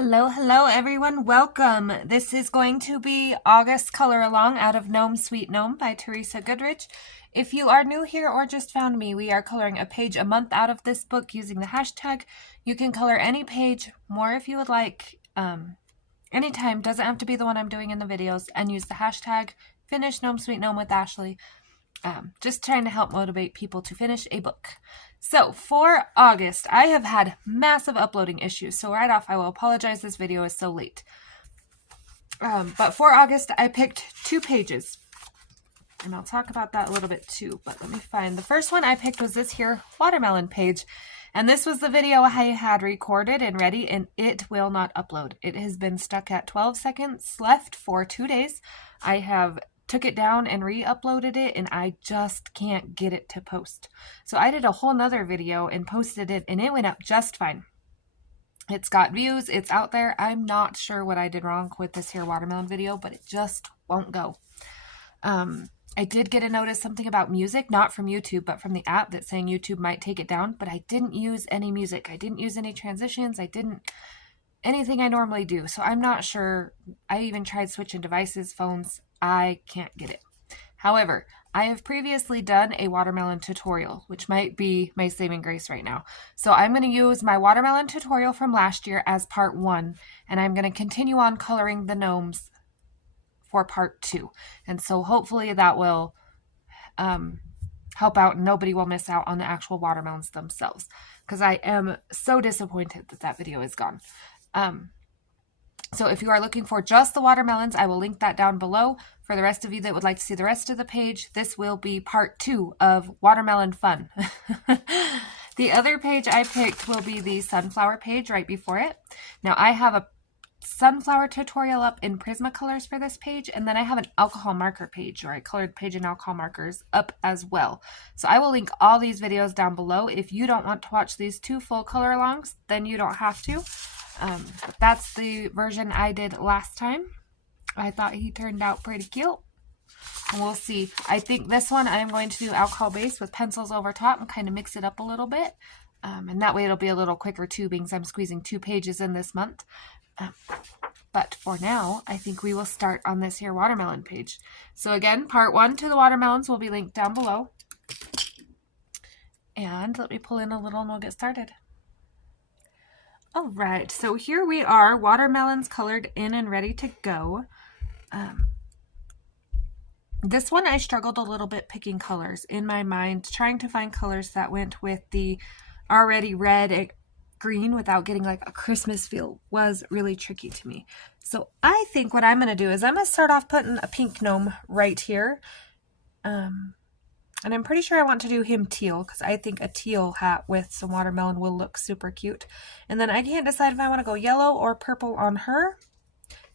Hello everyone, welcome. This is going to be August Color Along out of Gnome Sweet Gnome by Teresa Goodrich. If you are new here or just found me, we are coloring a page a month out of this book using the hashtag. You can color any page, more if you would like, anytime, doesn't have to be the one I'm doing in the videos, and use the hashtag Finish Gnome Sweet Gnome with Ashley. Just trying to help motivate people to finish a book. So for August, I have had massive uploading issues. So right off, I will apologize this video is so late. But for August, I picked 2 pages. And I'll talk about that a little bit too. But let me find. The first one I picked was this here watermelon page. And this was the video I had recorded and ready, and it will not upload. It has been stuck at 12 seconds left for 2 days. I have took it down and re-uploaded it, and I just can't get it to post. So I did a whole nother video and posted it, and it went up just fine. It's got views, it's out there. I'm not sure what I did wrong with this here watermelon video, but it just won't go. I did get a notice something about music, not from YouTube, but from the app that's saying YouTube might take it down, but I didn't use any music. I didn't use any transitions. I didn't anything I normally do. So I'm not sure. I even tried switching devices, phones. I can't get it. However, I have previously done a watermelon tutorial, which might be my saving grace right now. So I'm going to use my watermelon tutorial from last year as part 1, and I'm going to continue on coloring the gnomes for part 2. And so hopefully that will help out and nobody will miss out on the actual watermelons themselves, because I am so disappointed that that video is gone. So if you are looking for just the watermelons, I will link that down below. For the rest of you that would like to see the rest of the page, this will be part 2 of watermelon fun. The other page I picked will be the sunflower page right before it. Now I have a sunflower tutorial up in Prismacolors for this page, and then I have an alcohol marker page, or I colored page in alcohol markers, up as well. So I will link all these videos down below. If you don't want to watch these 2 full color alongs, then you don't have to. But that's the version I did last time. I thought he turned out pretty cute. And we'll see. I think this one I am going to do alcohol base with pencils over top and kind of mix it up a little bit. And that way it'll be a little quicker too, because I'm squeezing 2 pages in this month. But for now, I think we will start on this here watermelon page. So again, part 1 to the watermelons will be linked down below. And let me pull in a little and we'll get started. All right, so here we are, watermelons colored in and ready to go. This one I struggled a little bit picking colors in my mind, trying to find colors that went with the already red green without getting like a Christmas feel was really tricky to me. So I think what I'm going to do is I'm going to start off putting a pink gnome right here. And I'm pretty sure I want to do him teal, because I think a teal hat with some watermelon will look super cute. And then I can't decide if I want to go yellow or purple on her.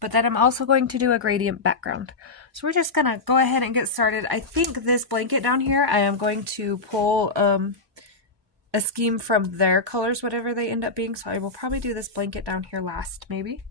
But then I'm also going to do a gradient background. So we're just going to go ahead and get started. I think this blanket down here, I am going to pull a scheme from their colors, whatever they end up being. So I will probably do this blanket down here last, maybe.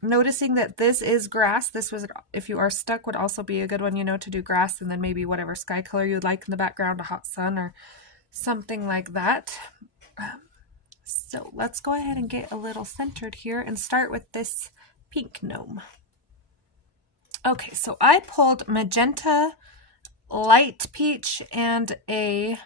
Noticing that this is grass, this was, if you are stuck, would also be a good one, you know, to do grass, and then maybe whatever sky color you'd like in the background, a hot sun or something like that. So let's go ahead and get a little centered here and start with this pink gnome. Okay, so I pulled magenta, light peach, and a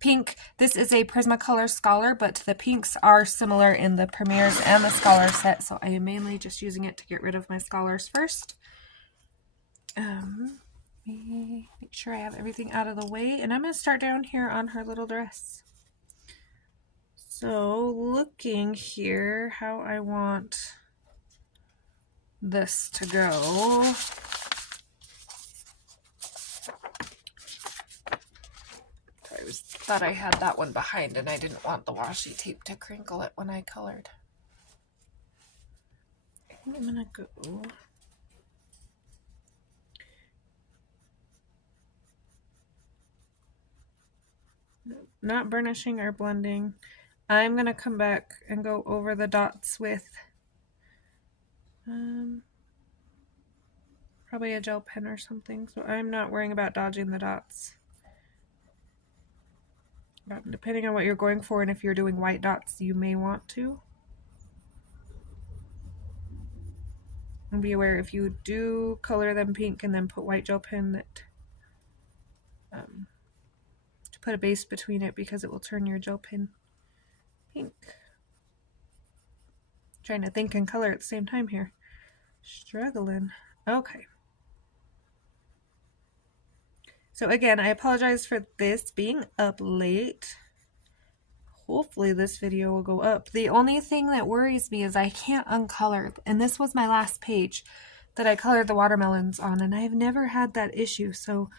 pink. This is a Prismacolor Scholar, but the pinks are similar in the Premiers and the Scholar set, so I am mainly just using it to get rid of my Scholars first. Make sure I have everything out of the way, and I'm going to start down here on her little dress. So looking here how I want this to go. Thought I had that one behind, and I didn't want the washi tape to crinkle it when I colored. I'm gonna go not burnishing or blending. I'm gonna come back and go over the dots with probably a gel pen or something, so I'm not worrying about dodging the dots. Depending on what you're going for and if you're doing white dots, you may want to. And be aware if you do color them pink and then put white gel pen that to put a base between it, because it will turn your gel pen pink. Trying to think and color at the same time here. Struggling. Okay. So again, I apologize for this being up late. Hopefully this video will go up. The only thing that worries me is I can't uncolor, and this was my last page that I colored the watermelons on, and I've never had that issue, so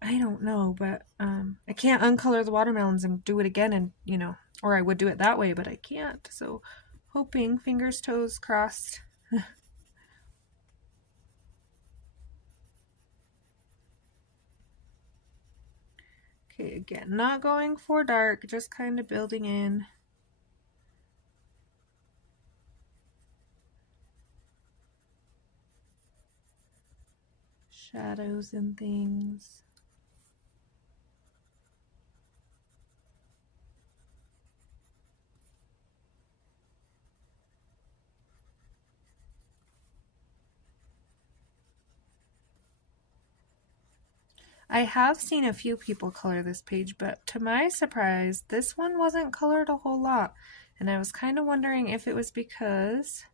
I don't know, but I can't uncolor the watermelons and do it again, and you know, or I would do it that way, but I can't. So hoping, fingers, toes crossed. Okay, again, not going for dark, just kind of building in. Shadows and things. I have seen a few people color this page, but to my surprise, this one wasn't colored a whole lot. And I was kind of wondering if it was because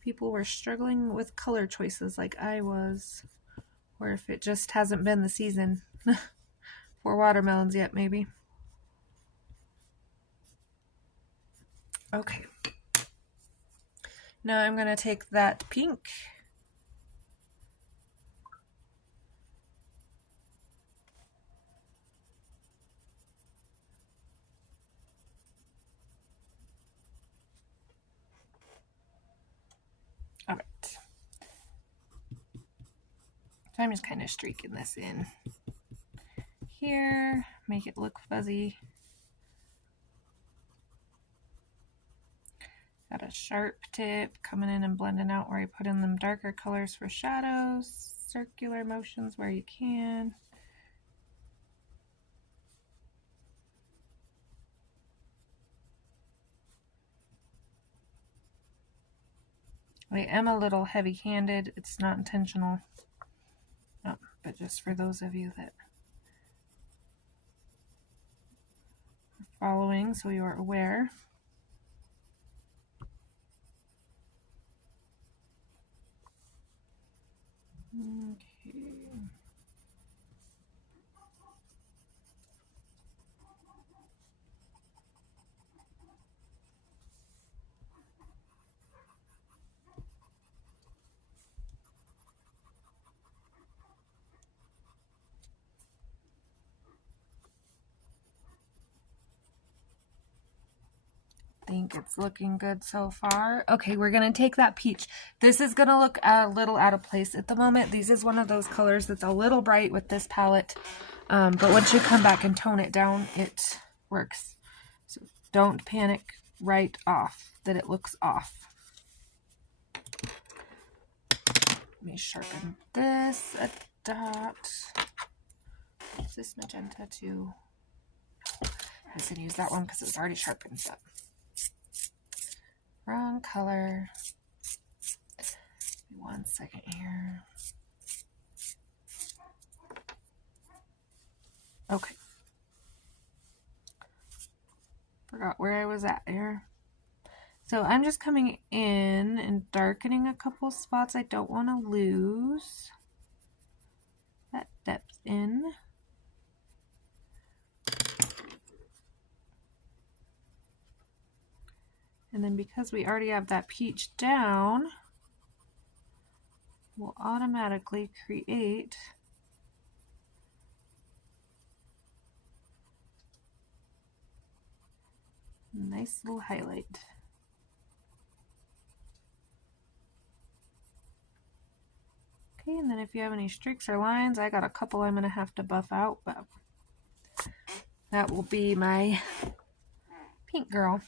people were struggling with color choices like I was, or if it just hasn't been the season for watermelons yet, maybe. Okay. Now I'm going to take that pink all right. So I'm just kind of streaking this in here, make it look fuzzy. Got a sharp tip coming in and blending out where I put in them darker colors for shadows, circular motions where you can. I am a little heavy-handed. It's not intentional, but just for those of you that are following, so you are aware. Okay. I think it's looking good so far. Okay, we're going to take that peach. This is going to look a little out of place at the moment. This is one of those colors that's a little bright with this palette, but once you come back and tone it down, it works. So don't panic right off that it looks off. Let me sharpen this a dot. Is this magenta too? I was going to use that one because it was already sharpened up. Wrong color. One second here. Okay. Forgot where I was at there. So I'm just coming in and darkening a couple spots I don't want to lose that depth in. And then because we already have that peach down, we'll automatically create a nice little highlight. Okay, and then if you have any streaks or lines, I got a couple I'm going to have to buff out, but that will be my pink girl.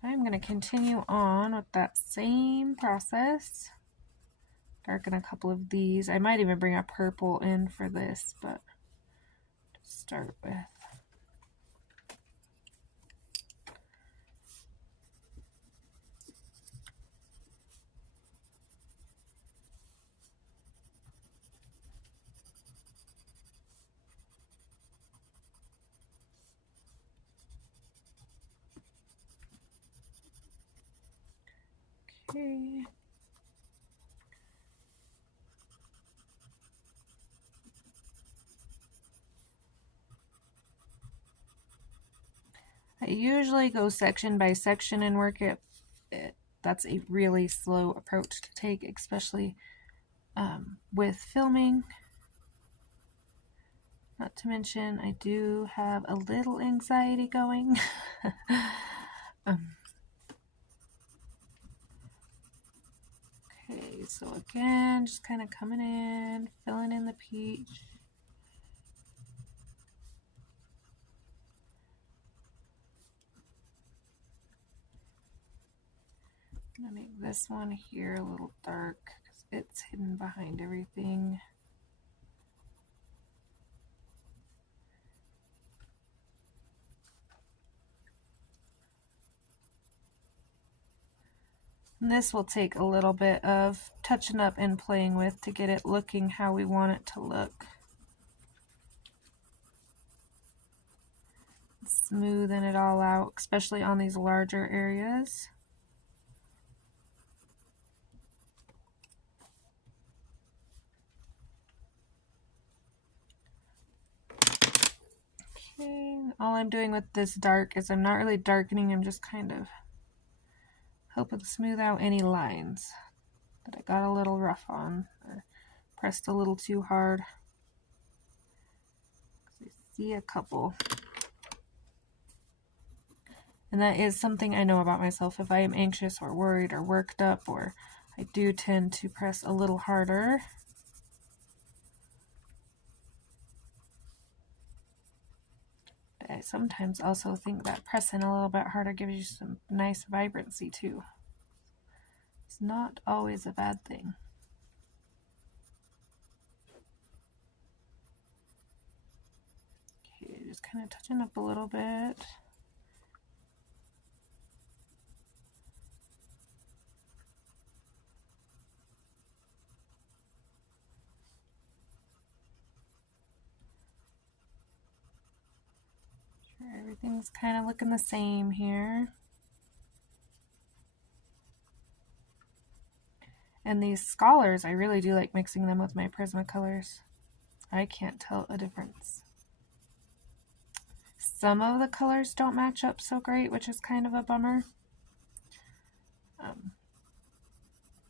So I'm going to continue on with that same process. Darken a couple of these. I might even bring a purple in for this, but start with. Okay. I usually go section by section and work it. That's a really slow approach to take, especially with filming. Not to mention, I do have a little anxiety going. Okay, so again, just kind of coming in, filling in the peach. I'm gonna make this one here a little dark because it's hidden behind everything. And this will take a little bit of touching up and playing with to get it looking how we want it to look. Smoothing it all out, especially on these larger areas. Okay, all I'm doing with this dark is I'm not really darkening, I'm just kind of hoping to smooth out any lines that I got a little rough on or pressed a little too hard. I see a couple. And that is something I know about myself. If I am anxious or worried or worked up, or I do tend to press a little harder. But I sometimes also think that pressing a little bit harder gives you some nice vibrancy too. It's not always a bad thing. Okay, just kind of touching up a little bit. Everything's kind of looking the same here. And these scholars, I really do like mixing them with my Prismacolors. I can't tell a difference. Some of the colors don't match up so great, which is kind of a bummer.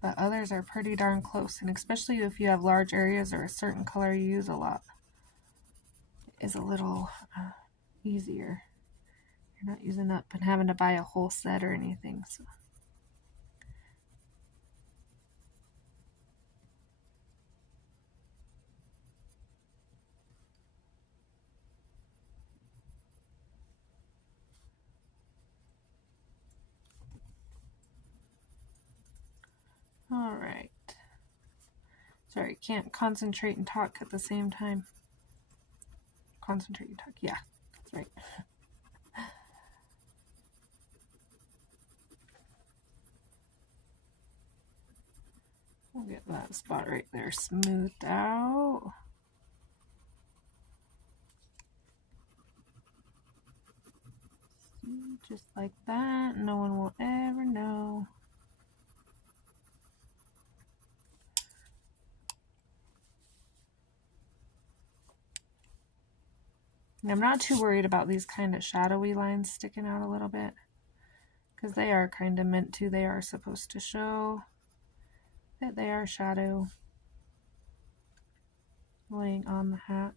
But others are pretty darn close, and especially if you have large areas or a certain color you use a lot, it is a little easier. You're not using up and having to buy a whole set or anything. So. All right. Sorry, can't concentrate and talk at the same time. Concentrate and talk. Yeah, that's right. We'll get that spot right there smoothed out. Just like that. No one will ever know. And I'm not too worried about these kind of shadowy lines sticking out a little bit, because they are kind of meant to. They are supposed to show that they are shadow laying on the hat.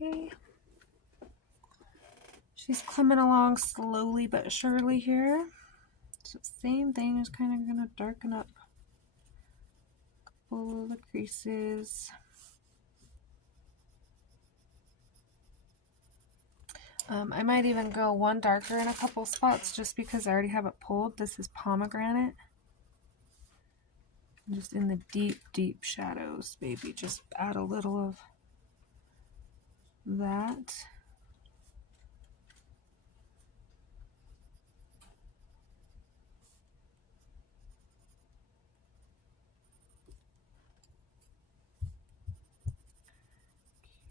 Okay. She's coming along slowly but surely here. So same thing, just kind of gonna darken up a couple of the creases. I might even go one darker in a couple spots just because I already have it pulled. This is pomegranate. Just in the deep, deep shadows, maybe just add a little of that.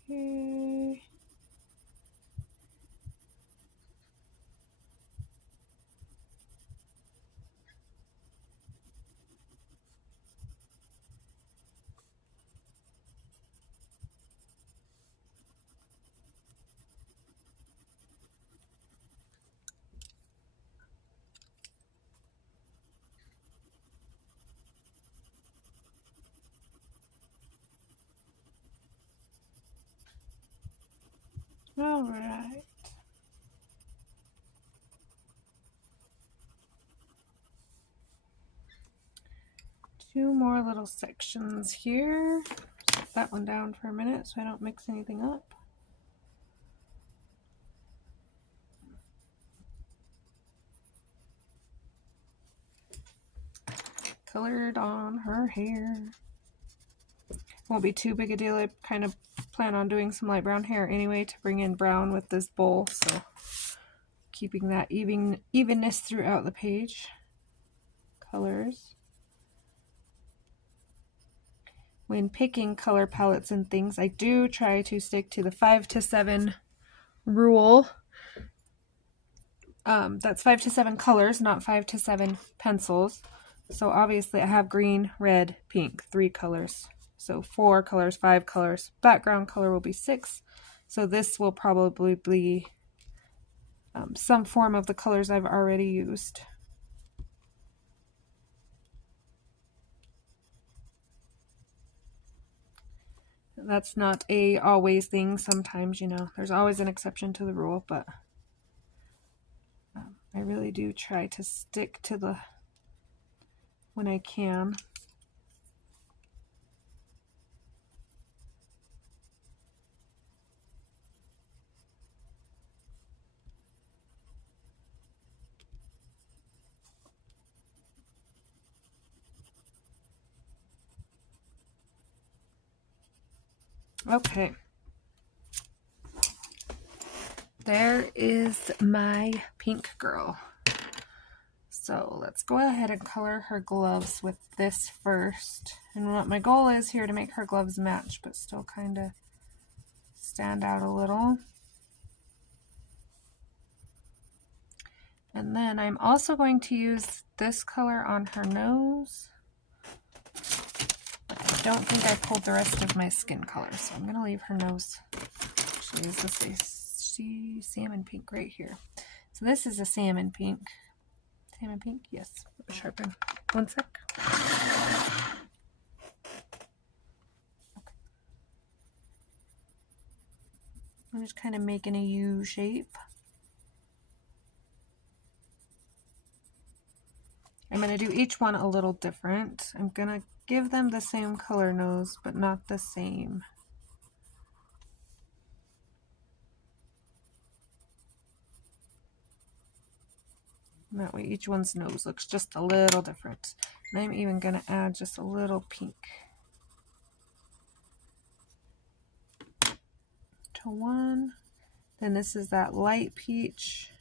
Okay. All right. Two more little sections here. Set that one down for a minute so I don't mix anything up. Colored on her hair. Won't be too big a deal. I kind of plan on doing some light brown hair anyway to bring in brown with this bowl, so keeping that evenness throughout the page. Colors. When picking color palettes and things, I do try to stick to the 5 to 7 rule. That's 5 to 7 colors, not 5 to 7 pencils. So obviously I have green, red, pink, 3 colors. So 4 colors, 5 colors. Background color will be 6. So this will probably be some form of the colors I've already used. That's not a always thing. Sometimes, you know, there's always an exception to the rule, but I really do try to stick to the when I can. Okay. There is my pink girl. So let's go ahead and color her gloves with this first. And what my goal is here to make her gloves match, but still kind of stand out a little. And then I'm also going to use this color on her nose. But I don't think I pulled the rest of my skin color, so I'm going to leave her nose. Actually, is this a salmon pink right here? So this is a salmon pink. Salmon pink? Yes. Sharpen. One sec. Okay. I'm just kind of making a U shape. I'm going to do each one a little different. I'm going to give them the same color nose, but not the same. And that way each one's nose looks just a little different. And I'm even going to add just a little pink to one. Then this is that light peach.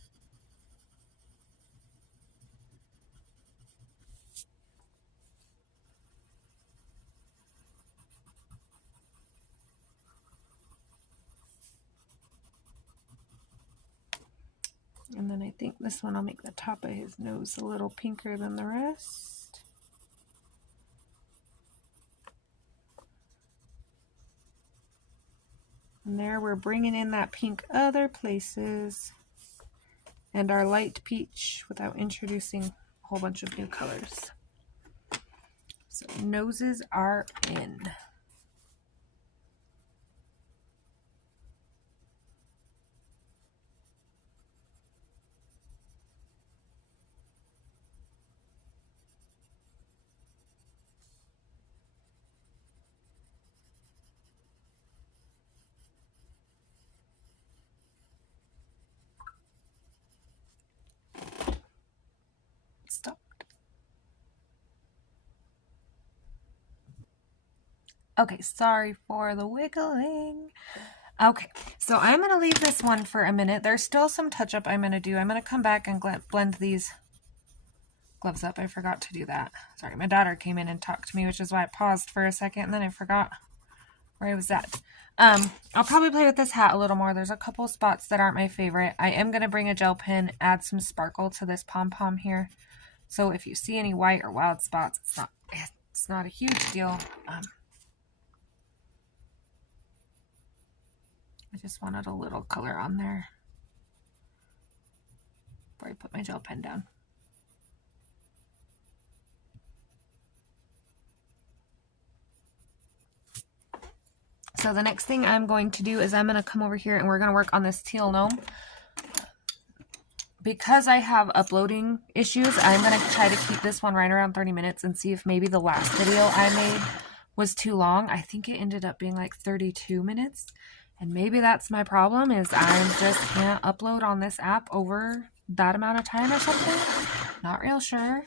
And then I think this one I'll make the top of his nose a little pinker than the rest. And there we're bringing in that pink other places and our light peach without introducing a whole bunch of new colors. So noses are in. Okay, sorry for the wiggling. Okay, so I'm going to leave this one for a minute. There's still some touch-up I'm going to do. I'm going to come back and blend these gloves up. I forgot to do that. Sorry, my daughter came in and talked to me, which is why I paused for a second, and then I forgot where I was at. I'll probably play with this hat a little more. There's a couple spots that aren't my favorite. I am going to bring a gel pen, add some sparkle to this pom-pom here. So if you see any white or wild spots, it's not a huge deal. I just wanted a little color on there before I put my gel pen down. So the next thing I'm going to do is I'm going to come over here and we're going to work on this teal gnome. Because I have uploading issues, I'm going to try to keep this one right around 30 minutes and see if maybe the last video I made was too long. I think it ended up being like 32 minutes. And maybe that's my problem, is I just can't upload on this app over that amount of time or something. Not real sure.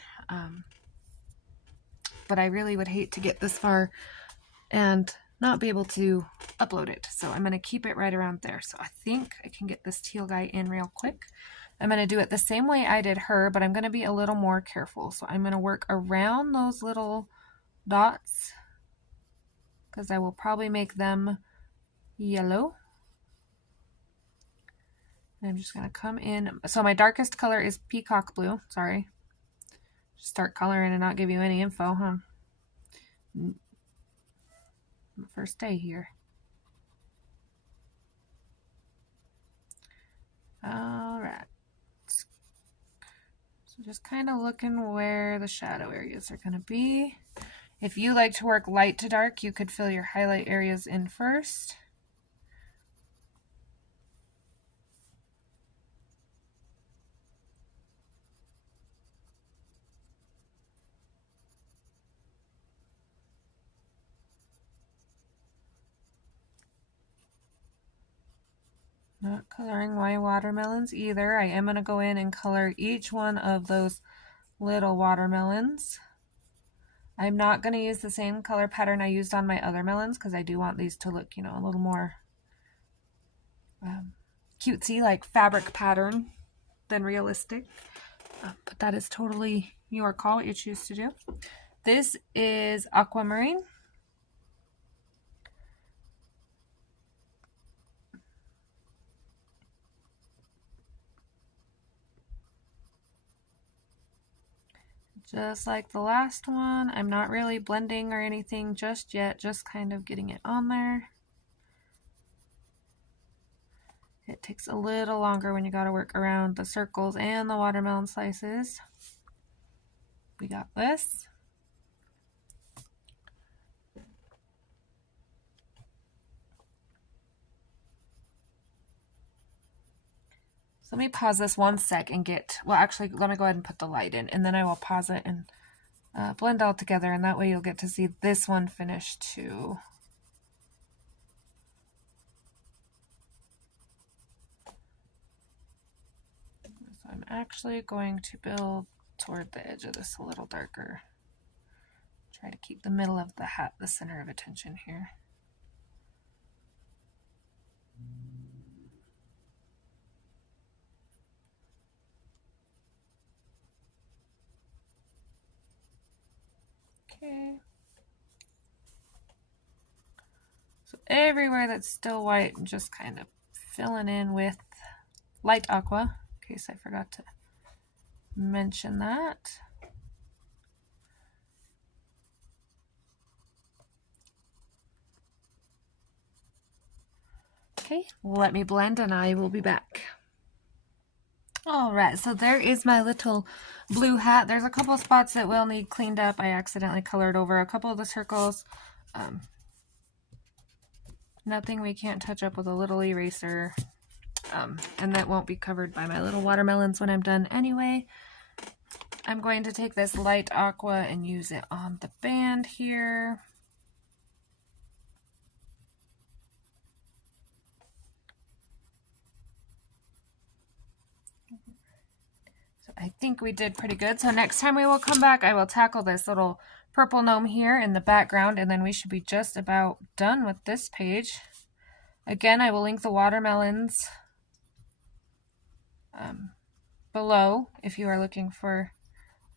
But I really would hate to get this far and not be able to upload it. So I'm going to keep it right around there. So I think I can get this teal guy in real quick. I'm going to do it the same way I did her, but I'm going to be a little more careful. So I'm going to work around those little dots because I will probably make them yellow. And I'm just going to come in. So my darkest color is peacock blue. Sorry. Just start coloring and not give you any info, huh? First day here. All right. So just kind of looking where the shadow areas are going to be. If you like to work light to dark, you could fill your highlight areas in first. Not coloring my watermelons either. I am going to go in and color each one of those little watermelons. I'm not going to use the same color pattern I used on my other melons because I do want these to look, you know, a little more cutesy, like fabric pattern than realistic. But that is totally your call, what you choose to do. This is aquamarine. Just like the last one, I'm not really blending or anything just yet, just kind of getting it on there. It takes a little longer when you got to work around the circles and the watermelon slices. We got this. So let me pause this 1 sec and get, well actually let me go ahead and put the light in and then I will pause it and blend all together, and that way you'll get to see this one finished too. So I'm actually going to build toward the edge of this a little darker. Try to keep the middle of the hat the center of attention here. Okay. So everywhere that's still white, I'm just kind of filling in with light aqua, in case I forgot to mention that. Okay, let me blend and I will be back. All right, so there is my little blue hat. There's a couple spots that will need cleaned up. I accidentally colored over a couple of the circles. Nothing we can't touch up with a little eraser. And that won't be covered by my little watermelons when I'm done anyway. I'm going to take this light aqua and use it on the band here. I think we did pretty good. So next time we will come back, I will tackle this little purple gnome here in the background, and then we should be just about done with this page. Again, I will link the watermelons below if you are looking for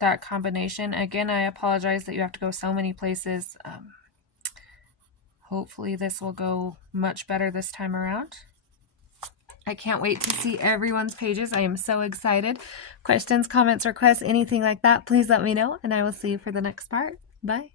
that combination. Again, I apologize that you have to go so many places. Hopefully this will go much better this time around. I can't wait to see everyone's pages. I am so excited. Questions, comments, requests, anything like that, please let me know, and I will see you for the next part. Bye.